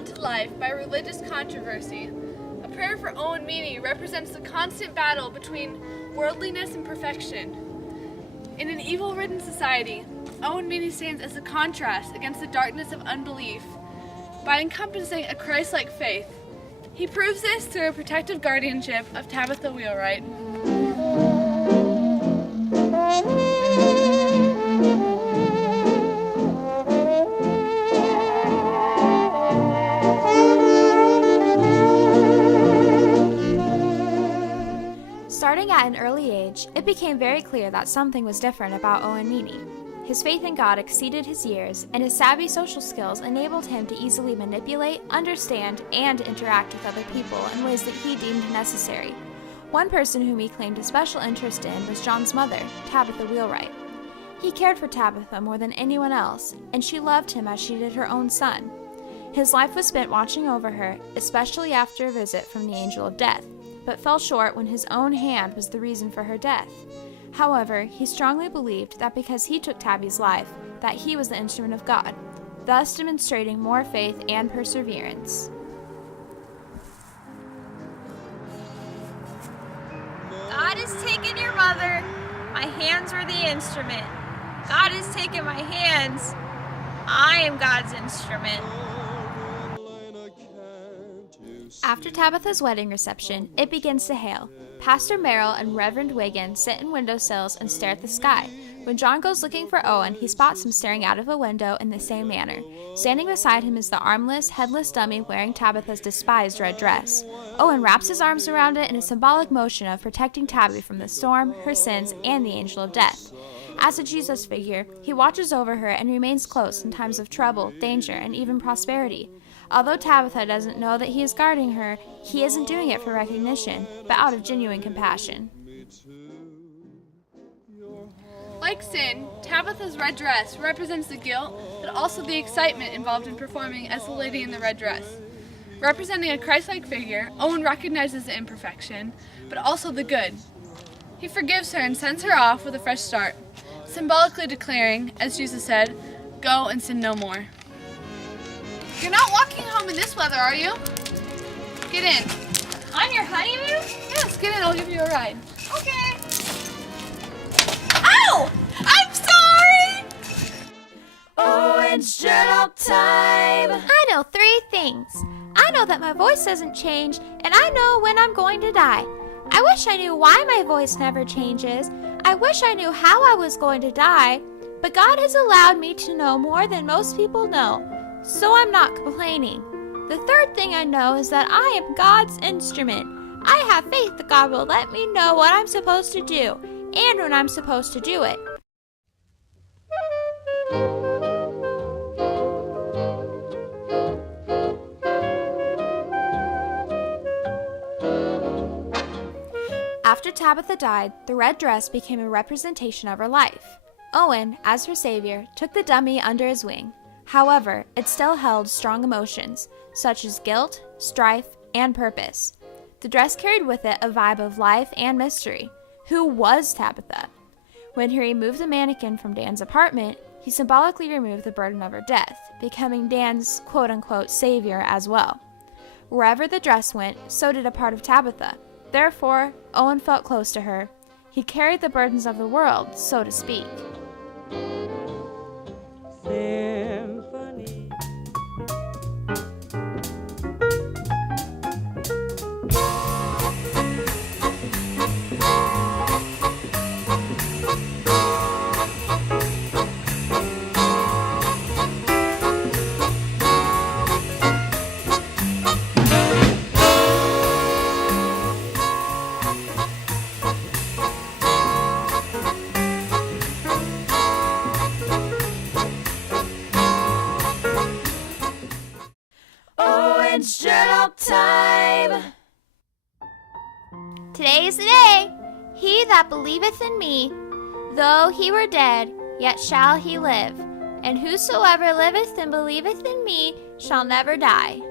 brought to life by religious controversy, a prayer for Owen Meany represents the constant battle between worldliness and perfection. In an evil-ridden society, Owen Meany stands as a contrast against the darkness of unbelief by encompassing a Christ-like faith. He proves this through a protective guardianship of Tabitha Wheelwright. Starting at an early age, it became very clear that something was different about Owen Meany. His faith in God exceeded his years, and his savvy social skills enabled him to easily manipulate, understand, and interact with other people in ways that he deemed necessary. One person whom he claimed a special interest in was John's mother, Tabitha Wheelwright. He cared for Tabitha more than anyone else, and she loved him as she did her own son. His life was spent watching over her, especially after a visit from the angel of death, but fell short when his own hand was the reason for her death. However, he strongly believed that because he took Tabby's life, that he was the instrument of God, thus demonstrating more faith and perseverance. God has taken your mother. My hands were the instrument. God has taken my hands. I am God's instrument. After Tabitha's wedding reception, it begins to hail. Pastor Merrill and Reverend Wiggin sit in windowsills and stare at the sky. When John goes looking for Owen, he spots him staring out of a window in the same manner. Standing beside him is the armless, headless dummy wearing Tabitha's despised red dress. Owen wraps his arms around it in a symbolic motion of protecting Tabby from the storm, her sins, and the angel of death. As a Jesus figure, he watches over her and remains close in times of trouble, danger, and even prosperity. Although Tabitha doesn't know that he is guarding her, he isn't doing it for recognition, but out of genuine compassion. Like sin, Tabitha's red dress represents the guilt, but also the excitement involved in performing as the lady in the red dress. Representing a Christ-like figure, Owen recognizes the imperfection, but also the good. He forgives her and sends her off with a fresh start, symbolically declaring, as Jesus said, "Go and sin no more." You're not walking home in this weather, are you? Get in. On your honeymoon? Yes, get in. I'll give you a ride. Okay. Ow! I'm sorry! Owen's Journal Time! I know 3 things. I know that my voice doesn't change, and I know when I'm going to die. I wish I knew why my voice never changes. I wish I knew how I was going to die. But God has allowed me to know more than most people know, so I'm not complaining. The 3rd thing I know is that I am God's instrument. I have faith that God will let me know what I'm supposed to do, and when I'm supposed to do it. After Tabitha died, the red dress became a representation of her life. Owen, as her savior, took the dummy under his wing. However, it still held strong emotions, such as guilt, strife, and purpose. The dress carried with it a vibe of life and mystery. Who was Tabitha? When he removed the mannequin from Dan's apartment, he symbolically removed the burden of her death, becoming Dan's quote-unquote savior as well. Wherever the dress went, so did a part of Tabitha. Therefore, Owen felt close to her. He carried the burdens of the world, so to speak. Symphony. Owen's Journal Time! Today is the day. He that believeth in me, though he were dead, yet shall he live. And whosoever liveth and believeth in me shall never die.